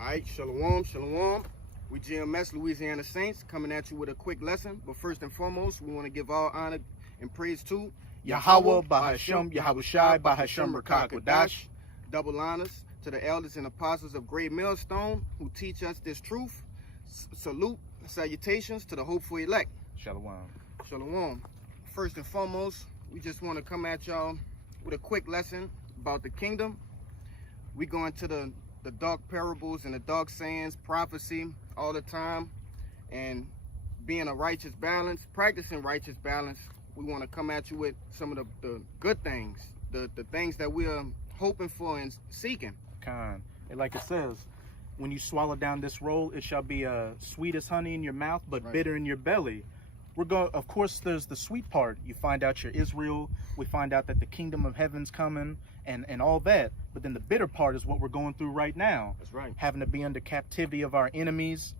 All right, shalom, shalom. We GMS, Louisiana Saints, coming at you with a quick lesson. But first and foremost, we want to give all honor and praise to Yahweh, Bahasham, Yahushai, Bahasham, Rakakadash. Double honors to the elders and apostles of Great Millstone who teach us this truth. Salute, salutations to the hopeful elect. Shalom. Shalom. First and foremost, we just want to come at y'all with a quick lesson about the kingdom. We go into the dark parables and the dark sayings, prophecy all the time, and being a righteous balance, practicing righteous balance. We want to come at you with some of the good things, the things that we are hoping for and seeking. Kind. And like it says, when you swallow down this roll, it shall be sweet as honey in your mouth, but bitter in your belly. We're going. Of course, there's the sweet part. You find out you're Israel. We find out that the kingdom of heaven's coming, and all that. But then the bitter part is what we're going through right now. That's right. Having to be under captivity of our enemies,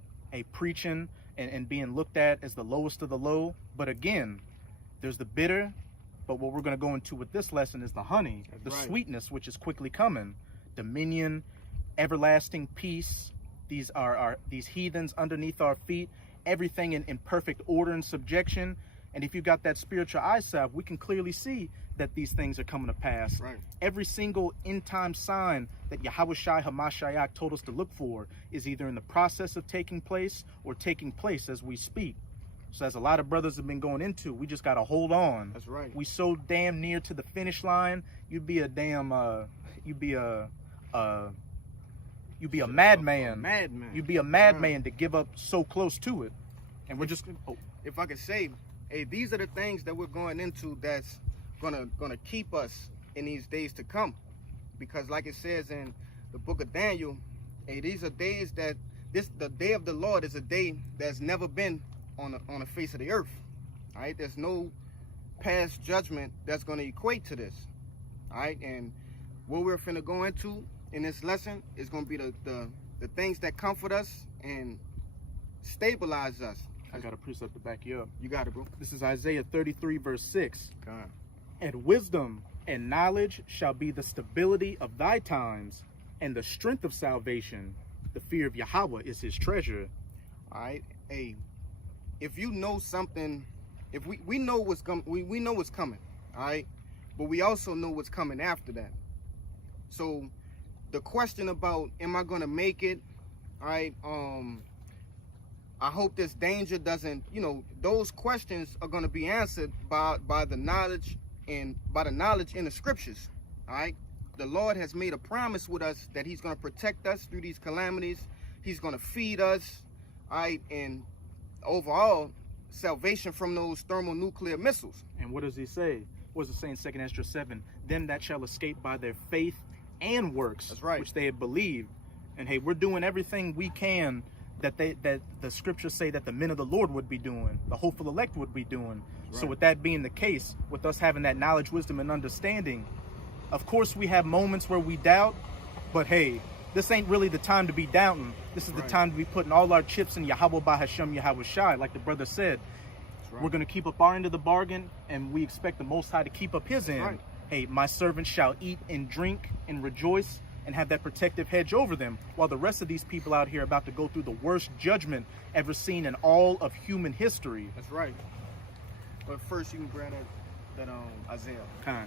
preaching and being looked at as the lowest of the low. But again, there's the bitter. But what we're going to go into with this lesson is the honey, the sweetness, which is quickly coming. Dominion, everlasting peace. These are these heathens underneath our feet. Everything in perfect order and subjection. And if you got that spiritual eyesight, we can clearly see that these things are coming to pass. Right. Every single end-time sign that Yahushai HaMashiach told us to look for is either in the process of taking place or taking place as we speak. So as a lot of brothers have been going into, we just got to hold on. That's right. We so damn near to the finish line. You'd be a damn, you'd be a madman. Madman. You'd be a madman to give up so close to it. And we're just, if I could say, hey, these are the things that we're going into that's gonna keep us in these days to come. Because like it says in the book of Daniel, hey, these are days that the day of the Lord is a day that's never been on the face of the earth. All right, there's no past judgment that's going to equate to this. All right, and what we're finna go into in this lesson is going to be the things that comfort us and stabilize us. I got a precept to back you up. You got it, bro. This is Isaiah 33 verse 6. God. And wisdom and knowledge shall be the stability of thy times, and the strength of salvation. The fear of Yahweh is his treasure. All right, hey, if you know something, if we know what's coming, we know what's coming, all right, but we also know what's coming after that. So the question about am I gonna make it, all right, I hope this danger doesn't, those questions are going to be answered by the knowledge in the scriptures. All right, the Lord has made a promise with us that he's going to protect us through these calamities. He's going to feed us, all right, and overall salvation from those thermonuclear missiles. And what does he say? What does it say in 2 Ezra 7? Them that shall escape by their faith and works, that's right, which they have believed. And hey, we're doing everything we can that the scriptures say that the men of the Lord would be doing, the hopeful elect would be doing. Right. So with that being the case, with us having that knowledge, wisdom, and understanding, of course we have moments where we doubt, but hey, this ain't really the time to be doubting. This is the time to be putting all our chips in Yahweh Bahasham Yahushai, like the brother said. We're going to keep up our end of the bargain, and we expect the Most High to keep up his end. Right. Hey, my servants shall eat and drink and rejoice, and have that protective hedge over them, while the rest of these people out here are about to go through the worst judgment ever seen in all of human history. That's right. But first, you can grab that Isaiah. Kind.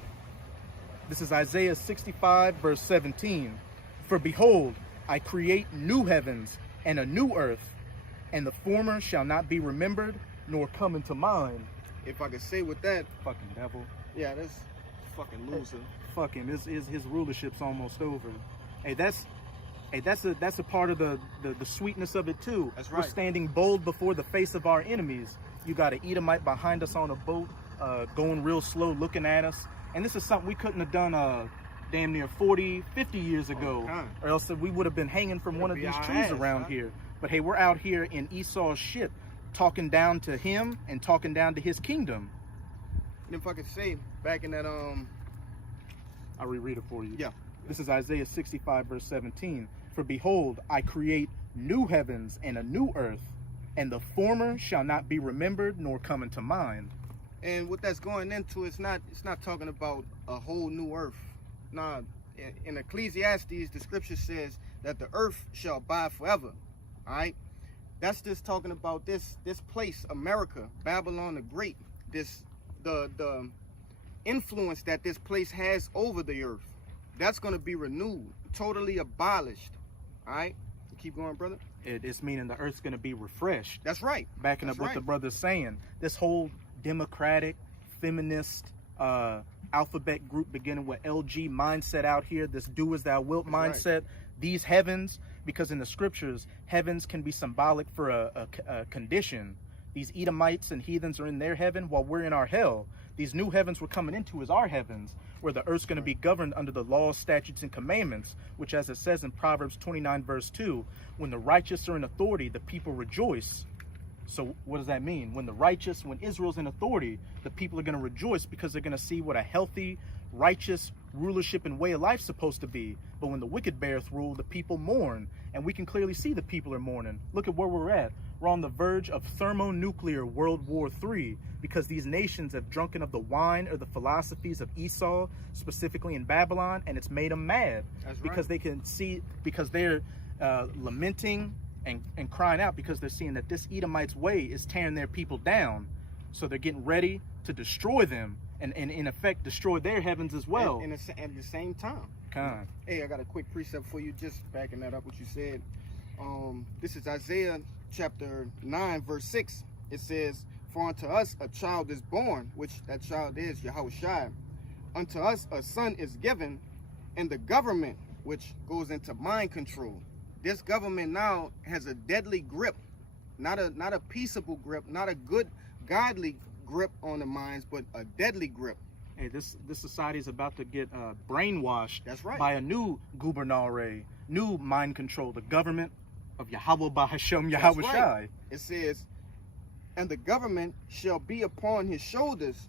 This is Isaiah 65, verse 17. For behold, I create new heavens and a new earth, and the former shall not be remembered, nor come into mind. If I could say with that, fucking devil. Yeah, that's fucking loser. Fuck him. His rulership's almost over. Hey, that's a part of the sweetness of it too. That's right. We're standing bold before the face of our enemies. You got an Edomite behind us on a boat, going real slow, looking at us. And this is something we couldn't have done damn near 40, 50 years ago, or else we would have been hanging from one of these trees around here. But hey, we're out here in Esau's ship, talking down to him and talking down to his kingdom. And if I could say, back in that I'll reread it for you. Yeah. This is Isaiah 65, verse 17. For behold, I create new heavens and a new earth, and the former shall not be remembered nor come into mind. And what that's going into, it's not talking about a whole new earth. Nah, in Ecclesiastes, the scripture says that the earth shall abide forever. All right, that's just talking about this place, America, Babylon the Great. The influence that this place has over the earth, that's going to be renewed, totally abolished. All right, keep going, brother. It's meaning the earth's going to be refreshed. That's right. Backing up what the brother's saying. This whole democratic, feminist, alphabet group beginning with LG mindset out here, this do as thou wilt mindset, these heavens, because in the scriptures, heavens can be symbolic for a condition. These Edomites and heathens are in their heaven while we're in our hell. These new heavens we're coming into is our heavens, where the earth's going to be governed under the laws, statutes, and commandments, which, as it says in Proverbs 29, verse 2, when the righteous are in authority, the people rejoice. So what does that mean? When Israel's in authority, the people are going to rejoice because they're going to see what a healthy, righteous rulership and way of life's supposed to be. But when the wicked beareth rule, the people mourn. And we can clearly see the people are mourning. Look at where we're at. We're on the verge of thermonuclear World War III because these nations have drunken of the wine or the philosophies of Esau, specifically in Babylon, and it's made them mad. That's right. Because they can see, because they're lamenting and crying out because they're seeing that this Edomite's way is tearing their people down. So they're getting ready to destroy them and in effect destroy their heavens as well. And at the same time. Kind. Hey, I got a quick precept for you, just backing that up what you said. This is Isaiah chapter 9, verse 6. It says, "For unto us a child is born," which that child is Yahushua. "Unto us a son is given, and the government," which goes into mind control. This government now has a deadly grip, not a peaceable grip, not a good, godly grip on the minds, but a deadly grip. Hey, this society is about to get brainwashed. That's right. By a new gubernare, new mind control, the government of Yahweh Bahashem That's Yahweh right. Shai. It says, "And the government shall be upon his shoulders,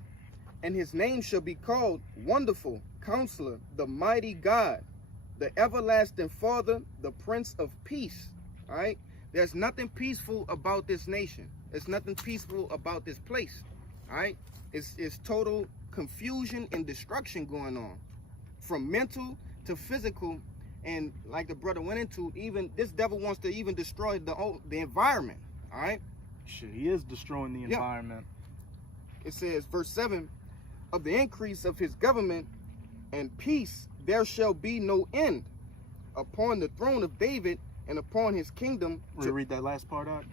and his name shall be called Wonderful, Counselor, the Mighty God, the Everlasting Father, the Prince of Peace." All right? There's nothing peaceful about this nation. There's nothing peaceful about this place. All right? It's total confusion and destruction going on, from mental to physical. And like the brother went into, even this devil wants to even destroy the environment. All right? Shit, he is destroying the environment. It says, verse 7, "Of the increase of his government and peace there shall be no end upon the throne of David and upon his kingdom." Will you read that last part out?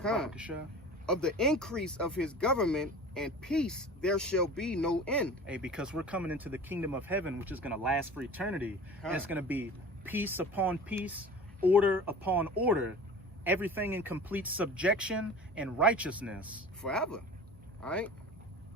"Of the increase of his government and peace there shall be no end." Hey, because we're coming into the kingdom of heaven, which is going to last for eternity. And it's going to be peace upon peace, order upon order, everything in complete subjection and righteousness. Forever. All right?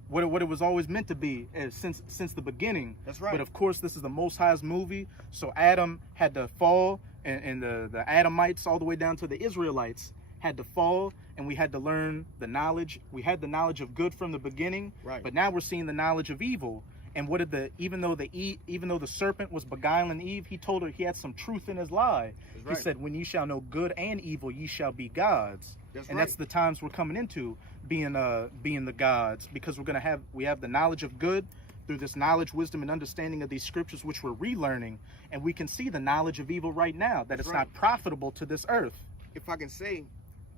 What it was always meant to be since the beginning. That's right. But of course, this is the Most High's movie. So Adam had to fall, and the Adamites all the way down to the Israelites had to fall, and we had to learn the knowledge. We had the knowledge of good from the beginning, right? But now we're seeing the knowledge of evil. And what did even though the serpent was beguiling Eve, he told her he had some truth in his lie. He said, "When ye shall know good and evil, ye shall be gods." That's the times we're coming into, being the gods, because we have the knowledge of good through this knowledge, wisdom, and understanding of these scriptures, which we're relearning, and we can see the knowledge of evil right now, that it's not profitable to this earth. If I can say,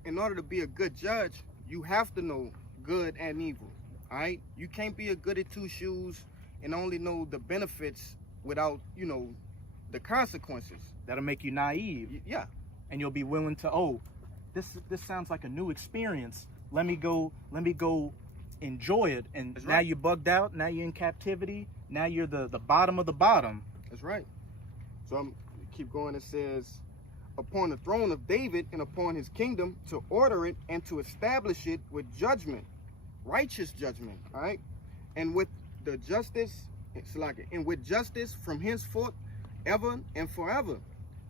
in order to be a good judge, you have to know good and evil. All right? You can't be a goody two shoes and only know the benefits without, the consequences. That'll make you naive. Yeah. And you'll be willing to, this sounds like a new experience. Let me go enjoy it. And now you're bugged out. Now you're in captivity. Now you're the bottom of the bottom. That's right. So I'm keep going. It says, "Upon the throne of David and upon his kingdom, to order it and to establish it with judgment, righteous judgment." All right? "And with the justice, from henceforth, ever and forever.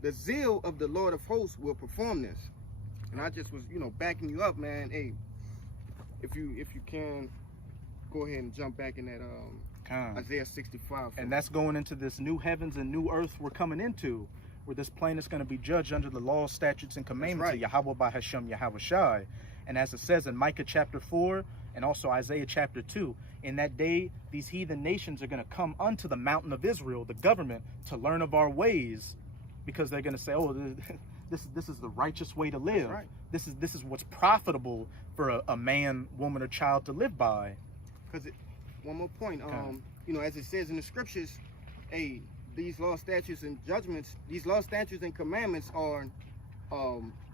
The zeal of the Lord of hosts will perform this." And I just was, backing you up, man. Hey, if you can, go ahead and jump back in that Isaiah 65. And that's going into this new heavens and new earth we're coming into, where this plane is going to be judged under the law, statutes, and commandments of Yahweh Bahashem Yahweh Shai. And as it says in Micah chapter 4 and also Isaiah chapter 2, in that day, these heathen nations are going to come unto the mountain of Israel, the government, to learn of our ways. because they're going to say, oh, this is the righteous way to live. Right. This is what's profitable for a man, woman, or child to live by. Because one more point, Okay. you know, as it says in the scriptures, hey, these law, statutes, and judgments, these law, statutes, and commandments are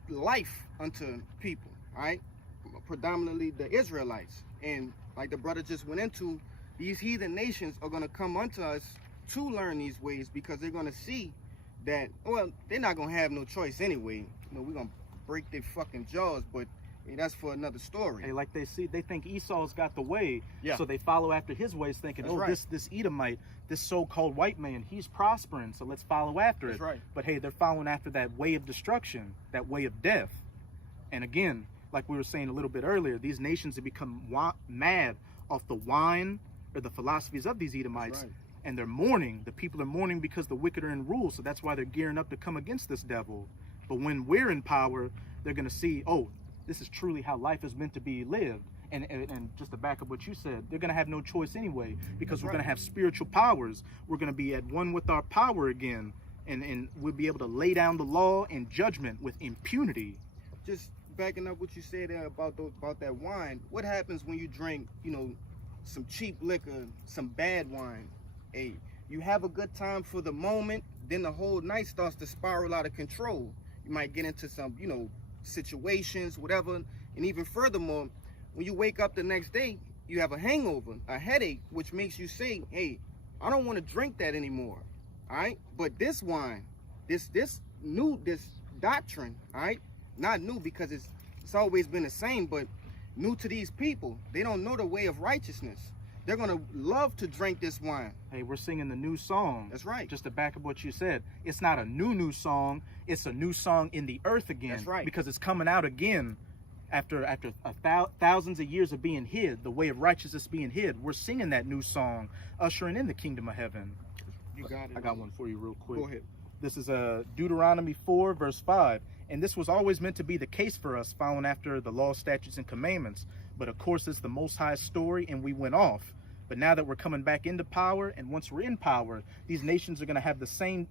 life unto people, right? Predominantly the Israelites. And like the brother just went into, these heathen nations are going to come unto us to learn these ways, because they're going to see that, well, they're not going to have no choice anyway. You know, we're going to break their fucking jaws, but hey, that's for another story. Hey, like they think Esau's got the way, Yeah. so they follow after his ways, thinking, That's oh, right. this Edomite, this so-called white man, he's prospering, so let's follow after That's it. right. But hey, they're following after that way of destruction, that way of death. And again, like we were saying a little bit earlier, these nations have become mad off the wine or the philosophies of these Edomites. That's right. And they're mourning. The people are mourning because the wicked are in rule, so that's why they're gearing up to come against this devil. But when we're in power, they're going to see, oh, this is truly how life is meant to be lived. And just to back up what you said, they're going to have no choice anyway, because That's we're right. going to have spiritual powers. We're going to be at one with our power again, and we'll be able to lay down the law and judgment with impunity. Just backing up what you said there about that wine. What happens when you drink, you know, some cheap liquor, some bad wine? Hey, you have a good time for the moment, then the whole night starts to spiral out of control. You might get into some, you know, situations, whatever. And even furthermore, when you wake up the next day, you have a hangover, a headache, which makes you say, hey, I don't want to drink that anymore. All right. But this wine, this doctrine, all right, not new because it's always been the same, but new to these people. They don't know the way of righteousness. They're going to love to drink this wine. Hey, we're singing the new song. That's right. Just to back up what you said, it's not a new song. It's a new song in the earth again. That's right. Because it's coming out again after thousands of years of being hid, the way of righteousness being hid. We're singing that new song, ushering in the kingdom of heaven. You got it. I got one for you real quick. Go ahead. This is Deuteronomy 4, verse 5. And this was always meant to be the case for us, following after the law, statutes, and commandments. But of course, it's the Most High's story, and we went off. But now that we're coming back into power, and once we're in power, these nations are going to have the same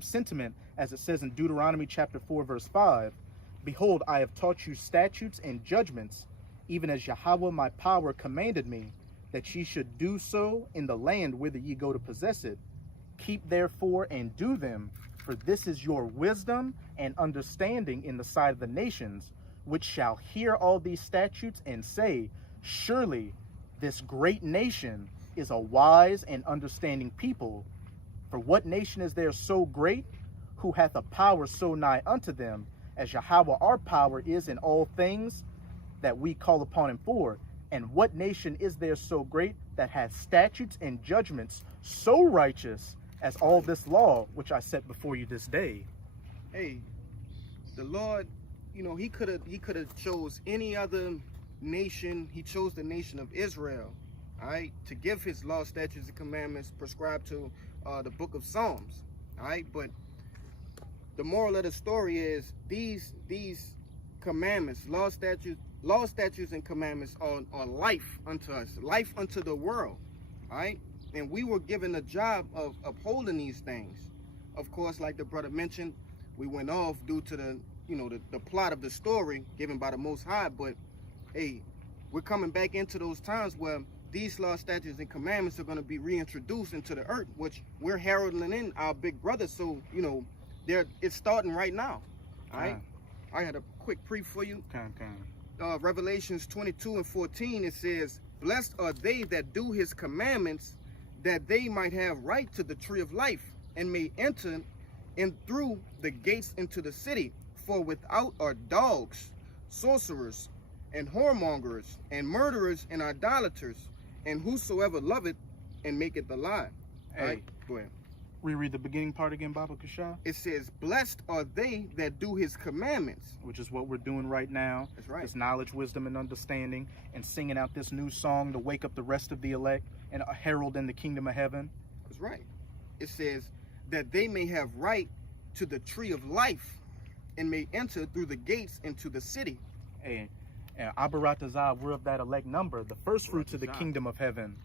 sentiment as it says in Deuteronomy chapter 4, verse 5. Behold, I have taught you statutes and judgments, even as Yahweh my power commanded me, that ye should do so in the land whither ye go to possess it. Keep therefore and do them, for this is your wisdom and understanding in the sight of the nations, which shall hear all these statutes and say, surely this great nation is a wise and understanding people. For what nation is there so great, who hath a power so nigh unto them, as Yahweh our power is in all things that we call upon him for? And what nation is there so great that hath statutes and judgments so righteous as all this law which I set before you this day? Hey, the Lord, you know, he could have chose any other nation. He chose the nation of Israel, all right, to give his law, statutes, and commandments prescribed to the book of Psalms, all right. But the moral of the story is these commandments, law, statutes, and commandments are life unto us, life unto the world, all right. And we were given the job of upholding these things. Of course, like the brother mentioned, we went off due to the plot of the story given by the Most High. But hey, we're coming back into those times where these law, statutes, and commandments are going to be reintroduced into the earth, which we're heralding in our big brother. So, you know, it's starting right now. All right. I had a quick brief for you. Revelations 22:14, it says, blessed are they that do his commandments, that they might have right to the tree of life, and may enter in through the gates into the city. For without are dogs, sorcerers, and whoremongers, and murderers, and idolaters, and whosoever loveth and maketh a lie. Hey, right, go ahead. Reread the beginning part again, Baba Kasha. It says, blessed are they that do his commandments. Which is what we're doing right now. That's right. This knowledge, wisdom, and understanding, and singing out this new song to wake up the rest of the elect and herald in the kingdom of heaven. That's right. It says that they may have right to the tree of life, and may enter through the gates into the city. And Abaratazah, we're of that elect number, the first fruits of the kingdom of heaven.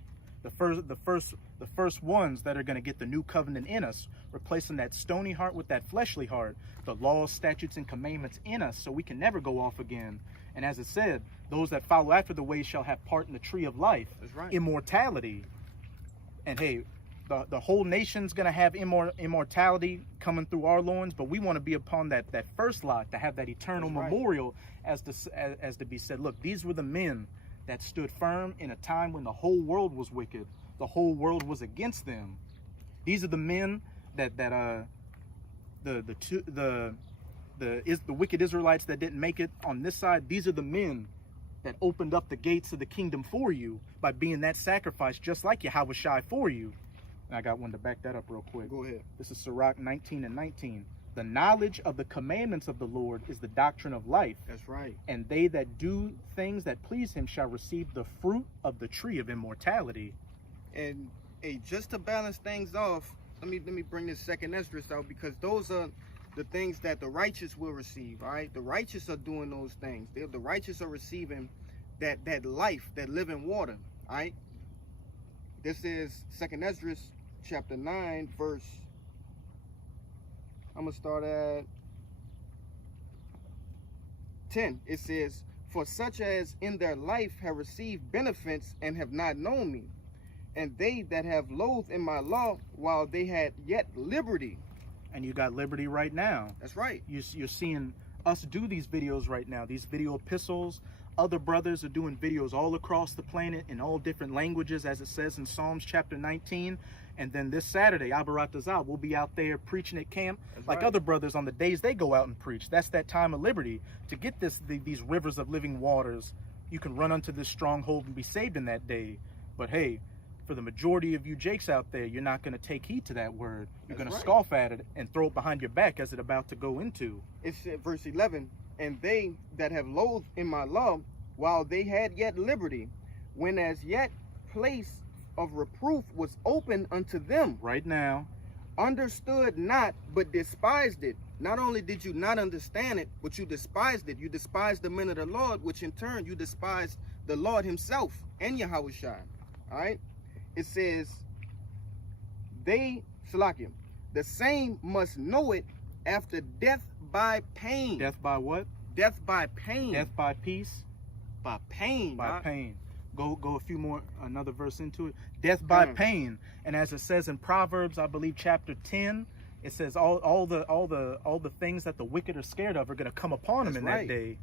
The first ones that are going to get the new covenant in us, replacing that stony heart with that fleshly heart, the laws, statutes, and commandments in us, so we can never go off again. And as it said, those that follow after the way shall have part in the tree of life. That's right. Immortality. And hey, the whole nation's going to have immortality coming through our loins, but we want to be upon that first lot, to have that eternal That's right. memorial, as to be said, look, these were the men that stood firm in a time when the whole world was wicked. The whole world was against them. These are the men that the wicked Israelites that didn't make it on this side. These are the men that opened up the gates of the kingdom for you by being that sacrifice, just like Yahweh Shai for you. And I got one to back that up real quick. Go ahead. This is Sirach 19:19. The knowledge of the commandments of the Lord is the doctrine of life. That's right. And they that do things that please him shall receive the fruit of the tree of immortality. And hey, just to balance things off, let me bring this second Esdras out, because those are the things that the righteous will receive. All right, the righteous are doing those things. The righteous are receiving that life, that living water. All right. This is second Esdras chapter 9 verse. I'm going to start at 10. It says, for such as in their life have received benefits and have not known me, and they that have loathed in my law while they had yet liberty. And you got liberty right now. That's right. You're seeing us do these videos right now, these video epistles. Other brothers are doing videos all across the planet in all different languages, as it says in Psalms chapter 19. And then this Saturday, Abarat Azal, we'll be out there preaching at camp. That's like right. Other brothers on the days they go out and preach. That's that time of liberty. To get these rivers of living waters, you can run unto this stronghold and be saved in that day. But hey, for the majority of you Jakes out there, you're not going to take heed to that word. You're going to scoff at it and throw it behind your back as it's about to go into. It's verse 11. And they that have loathed in my law, while they had yet liberty, when as yet place of reproof was open unto them. Right now. Understood not, but despised it. Not only did you not understand it, but you despised it. You despised the men of the Lord, which in turn you despised the Lord himself and Yahweh Shai. All right. It says, they, Salakim, the same must know it after death by pain. Death by what? Death by pain. Death by peace. By pain. By pain. Go a few more, another verse into it. Death by pain. And as it says in Proverbs, I believe chapter 10, it says all the things that the wicked are scared of are going to come upon them in that day.